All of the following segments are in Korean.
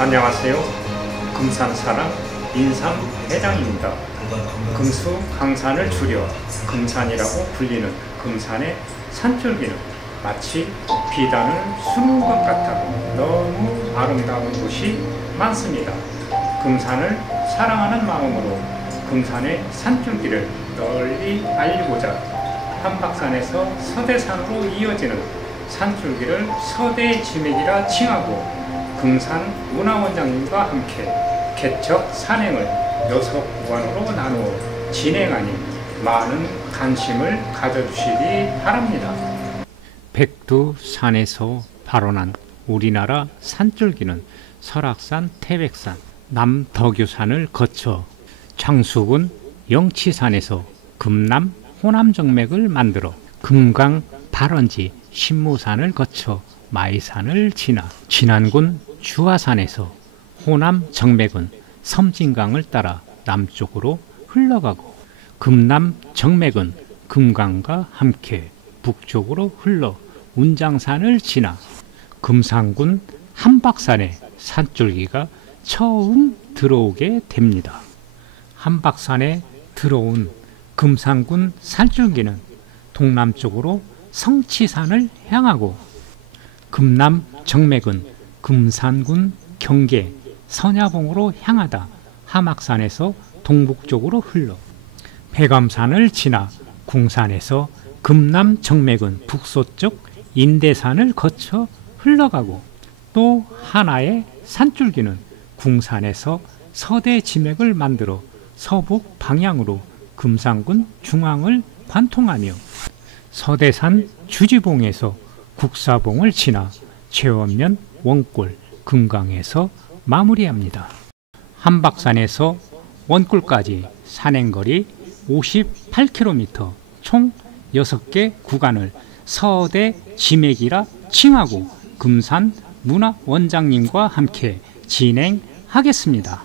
안녕하세요. 금산사랑 인삼대장입니다. 금수 강산을 줄여 금산이라고 불리는 금산의 산줄기는 마치 비단을 수놓은 것 같아 너무 아름다운 곳이 많습니다. 금산을 사랑하는 마음으로 금산의 산줄기를 널리 알리고자 한박산에서 서대산으로 이어지는 산줄기를 서대지맥이라 칭하고 금산 문화원장님과 함께 개척 산행을 6구간으로 나누어 진행하니 많은 관심을 가져주시기 바랍니다. 백두산에서 발원한 우리나라 산줄기는 설악산, 태백산, 남덕유산을 거쳐 장수군 영치산에서 금남 호남정맥을 만들어 금강 발원지 신무산을 거쳐 마이산을 지나 진안군 주화산에서 호남정맥은 섬진강을 따라 남쪽으로 흘러가고 금남정맥은 금강과 함께 북쪽으로 흘러 운장산을 지나 금산군 한박산에 산줄기가 처음 들어오게 됩니다. 한박산에 들어온 금산군 산줄기는 동남쪽으로 성치산을 향하고 금남정맥은 금산군 경계 선야봉으로 향하다 하막산에서 동북쪽으로 흘러 백암산을 지나 궁산에서 금남정맥은 북서쪽 인대산을 거쳐 흘러가고 또 하나의 산줄기는 궁산에서 서대지맥을 만들어 서북 방향으로 금산군 중앙을 관통하며 서대산 주지봉에서 국사봉을 지나 최원면 원골 금강에서 마무리합니다. 한박산에서 원골까지 산행거리 58km 총 6개 구간을 서대지맥이라 칭하고 금산 문화원장님과 함께 진행하겠습니다.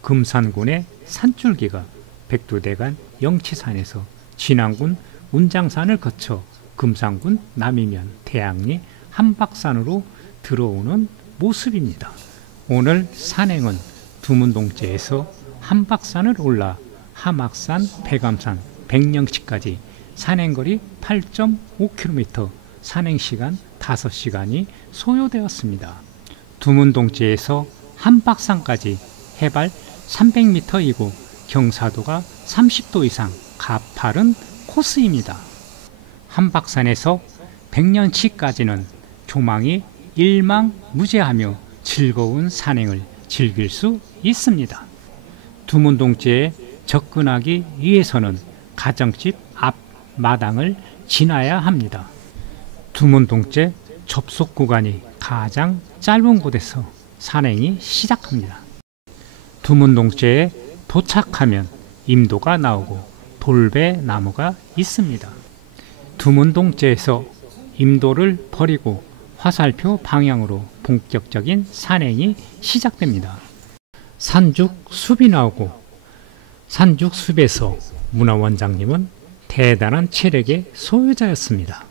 금산군의 산줄기가 백두대간 영치산에서 진안군 운장산을 거쳐 금산군 남이면 대양리 한박산으로 들어오는 모습입니다. 오늘 산행은 두문동제에서 한박산을 올라 하막산, 백암산, 백령치까지 산행거리 8.5km, 산행시간 5시간이 소요되었습니다. 두문동제에서 한박산까지 해발 300m이고 경사도가 30도 이상 가파른 코스입니다. 한박산에서 백년치까지는 조망이 일망무제하며 즐거운 산행을 즐길 수 있습니다. 두문동제에 접근하기 위해서는 가정집 앞 마당을 지나야 합니다. 두문동제 접속 구간이 가장 짧은 곳에서 산행이 시작합니다. 두문동제에 도착하면 임도가 나오고 돌배나무가 있습니다. 두문동제에서 임도를 버리고 화살표 방향으로 본격적인 산행이 시작됩니다. 산죽숲이 나오고 산죽숲에서 문화원장님은 대단한 체력의 소유자였습니다.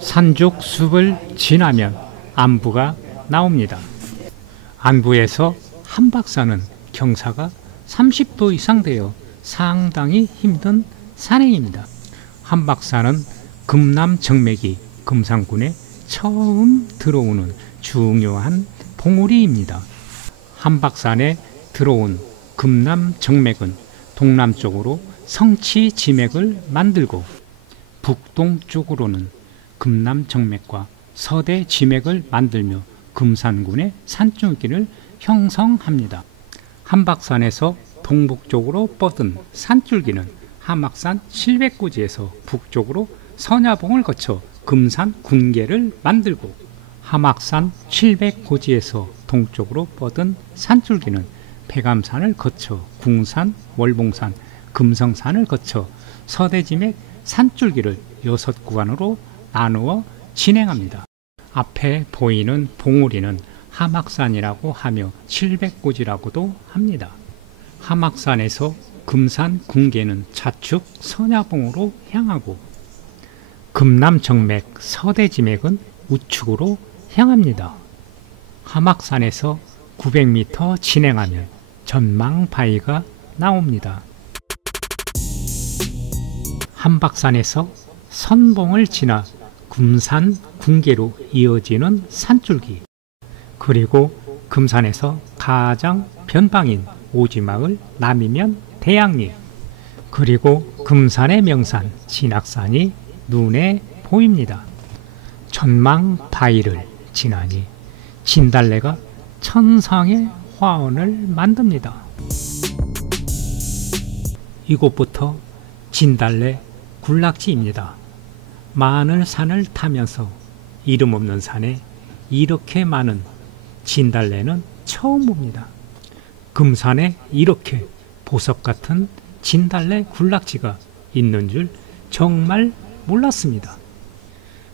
산죽숲을 지나면 안부가 나옵니다. 안부에서 한박산은 경사가 30도 이상 되어 상당히 힘든 산행입니다. 한박산은 금남정맥이 금산군에 처음 들어오는 중요한 봉우리입니다. 한박산에 들어온 금남정맥은 동남쪽으로 성치지맥을 만들고 북동쪽으로는 금남정맥과 서대지맥을 만들며 금산군의 산줄기를 형성합니다. 한박산에서 동북쪽으로 뻗은 산줄기는 하막산 700고지에서 북쪽으로 선야봉을 거쳐 금산 군계를 만들고 하막산 700고지에서 동쪽으로 뻗은 산줄기는 백암산을 거쳐 궁산, 월봉산, 금성산을 거쳐 서대지맥 산줄기를 6구간으로 나누어 진행합니다. 앞에 보이는 봉우리는 하막산이라고 하며 700고지라고도 합니다. 하막산에서 금산 군계는 좌측 선야봉으로 향하고 금남정맥, 서대지맥은 우측으로 향합니다. 하막산에서 900m 진행하면 전망바위가 나옵니다. 한박산에서 선봉을 지나 금산 궁계로 이어지는 산줄기, 그리고 금산에서 가장 변방인 오지마을 남이면 대양리, 그리고 금산의 명산 진악산이 눈에 보입니다. 전망바위를 지나니 진달래가 천상의 화원을 만듭니다. 이곳부터 진달래 군락지입니다. 많은 산을 타면서 이름 없는 산에 이렇게 많은 진달래는 처음 봅니다. 금산에 이렇게 보석 같은 진달래 군락지가 있는 줄 정말 몰랐습니다.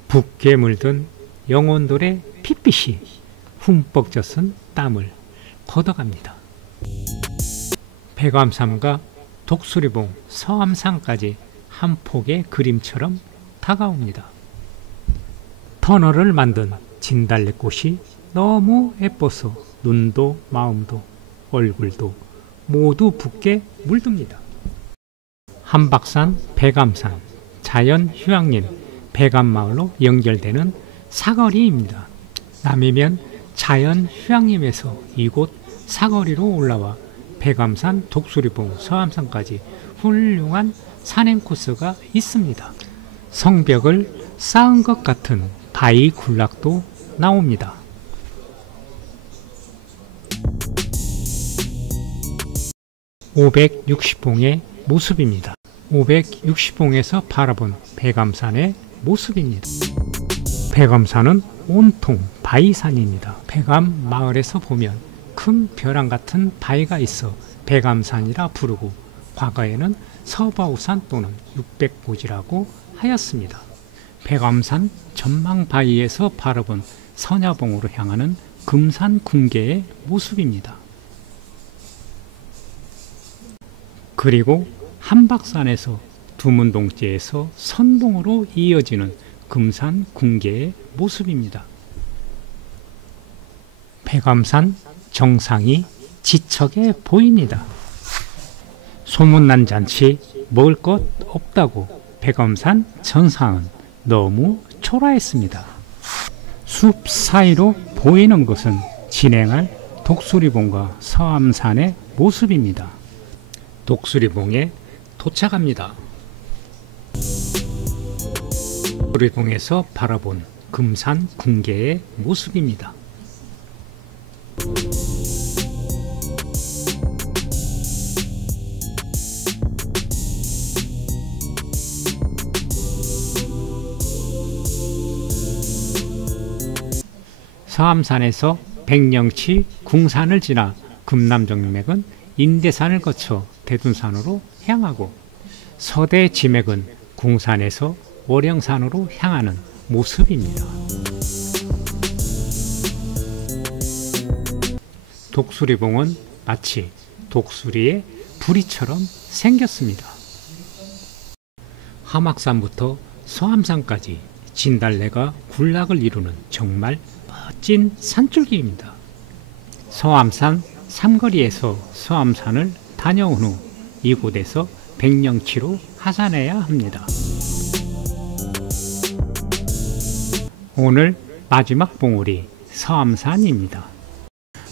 붓게 물든 영혼들의 핏빛이 흠뻑 젖은 땀을 걷어갑니다. 백암산과 독수리봉, 서암산까지 한 폭의 그림처럼 다가옵니다. 터널을 만든 진달래꽃이 너무 예뻐서 눈도 마음도 얼굴도 모두 붓게 물듭니다. 한박산, 백암산, 자연휴양림, 백암마을로 연결되는 사거리입니다. 남이면 자연휴양림에서 이곳 사거리로 올라와 백암산, 독수리봉, 서암산까지 훌륭한 산행 코스가 있습니다. 성벽을 쌓은 것 같은 바위 군락도 나옵니다. (560봉의) 모습입니다. 560봉에서 바라본 백암산의 모습입니다. 백암산은 온통 바위산입니다. 백암 마을에서 보면 큰 벼랑 같은 바위가 있어 백암산이라 부르고, 과거에는 서바우산 또는 육백보지라고 하였습니다. 백암산 전망바위에서 바라본 선야봉으로 향하는 금산 궁계의 모습입니다. 그리고 한박산에서 두문동지에서 선봉으로 이어지는 금산 궁계의 모습입니다. 백암산 정상이 지척에 보입니다. 소문난 잔치 먹을 것 없다고 백암산 정상은 너무 초라했습니다. 숲 사이로 보이는 것은 진행할 독수리봉과 서암산의 모습입니다. 독수리봉에 도착합니다. 독수리봉에서 바라본 금산 궁계의 모습입니다. 서암산에서 백령치 궁산을 지나 금남정맥은 인대산을 거쳐 대둔산으로 향하고, 서대 지맥은 궁산에서 월영산으로 향하는 모습입니다. 독수리봉은 마치 독수리의 부리처럼 생겼습니다. 하막산부터 서암산까지 진달래가 군락을 이루는 정말 멋진 산줄기입니다. 서암산 삼거리에서 서암산을 다녀온 후 이곳에서 백령치로 하산해야 합니다. 오늘 마지막 봉우리 서암산입니다.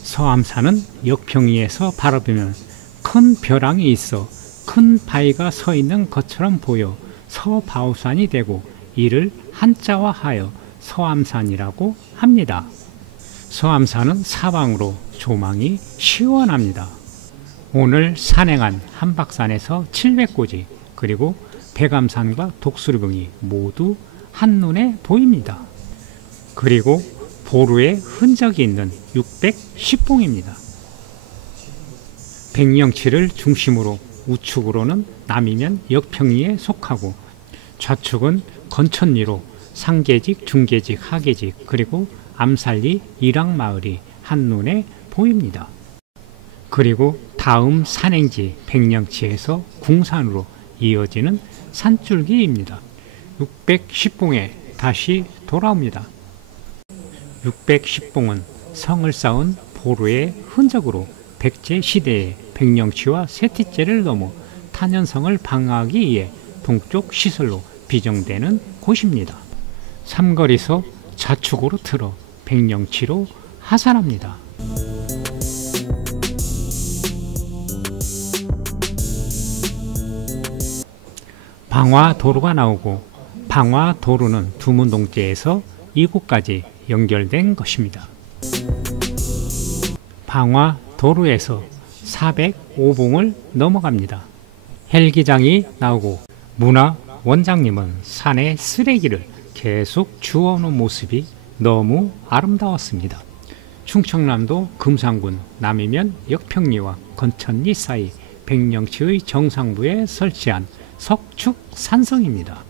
서암산은 역평이에서 바라보면 큰 벼랑이 있어 큰 바위가 서 있는 것처럼 보여 서바우산이 되고, 이를 한자화하여 서암산이라고 합니다. 서암산은 사방으로 조망이 시원합니다. 오늘 산행한 한박산에서 700고지, 그리고 백암산과 독수리봉이 모두 한눈에 보입니다. 그리고 보루의 흔적이 있는 610봉입니다. 백령치를 중심으로 우측으로는 남이면 역평리에 속하고, 좌측은 건천리로 상계직, 중계직, 하계직, 그리고 암살리, 일왕마을이 한눈에 보입니다. 그리고 다음 산행지 백령치에서 궁산으로 이어지는 산줄기입니다. 610봉에 다시 돌아옵니다. 610봉은 성을 쌓은 보루의 흔적으로 백제 시대에 백령치와 세티째를 넘어 탄현성을 방어하기 위해 동쪽 시설로 비정되는 곳입니다. 삼거리서 좌측으로 틀어 백령치로 하산합니다. 방화도로가 나오고 방화도로는 두문동제에서 이곳까지 연결된 것입니다. 방화도로에서 405봉을 넘어갑니다. 헬기장이 나오고 문화원장님은 산에 쓰레기를 계속 주워오는 모습이 너무 아름다웠습니다. 충청남도 금산군 남이면 역평리와 건천리 사이 백령치의 정상부에 설치한 석축 산성입니다.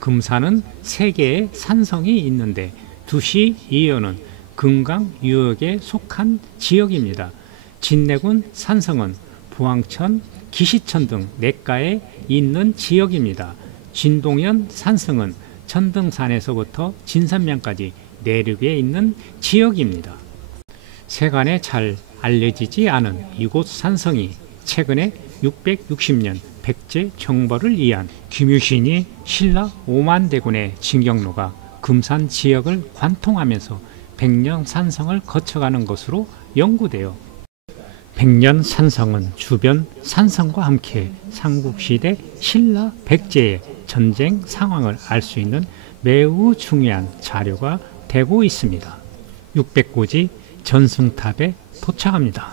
금산은 3개의 산성이 있는데 두시 이어는 금강유역에 속한 지역입니다. 진내군 산성은 부항천, 기시천 등 냇가에 있는 지역입니다. 진동현 산성은 천등산에서부터 진산면까지 내륙에 있는 지역입니다. 세간에 잘 알려지지 않은 이곳 산성이 최근에 660년 백제 정벌을 위한 김유신이 신라 오만대군의 진경로가 금산 지역을 관통하면서 백년산성을 거쳐가는 것으로 연구되어 백년산성은 주변 산성과 함께 삼국시대 신라 백제의 전쟁 상황을 알 수 있는 매우 중요한 자료가 되고 있습니다. 600고지 전승탑에 도착합니다.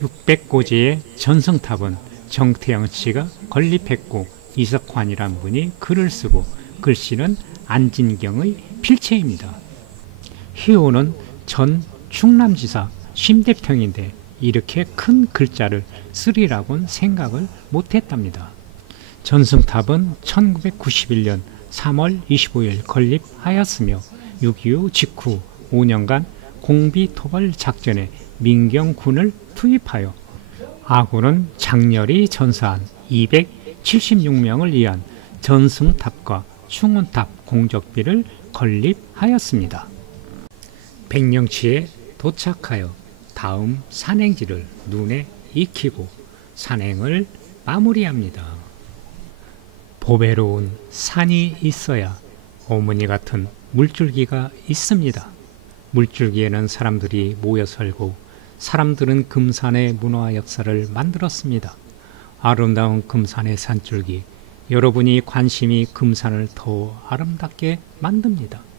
600고지의 전승탑은 정태영 씨가 건립했고 이석환이란 분이 글을 쓰고 글씨는 안진경의 필체입니다. 희호는 전 충남지사 심대평인데 이렇게 큰 글자를 쓰리라고는 생각을 못했답니다. 전승탑은 1991년 3월 25일 건립하였으며 6.25 직후 5년간 공비토벌 작전에 민경군을 투입하여 아군은 장렬히 전사한 276명을 위한 전승탑과 충운탑 공적비를 건립하였습니다. 백령치에 도착하여 다음 산행지를 눈에 익히고 산행을 마무리합니다. 보배로운 산이 있어야 어머니 같은 물줄기가 있습니다. 물줄기에는 사람들이 모여 살고 사람들은 금산의 문화 역사를 만들었습니다. 아름다운 금산의 산줄기, 여러분이 관심이 금산을 더 아름답게 만듭니다.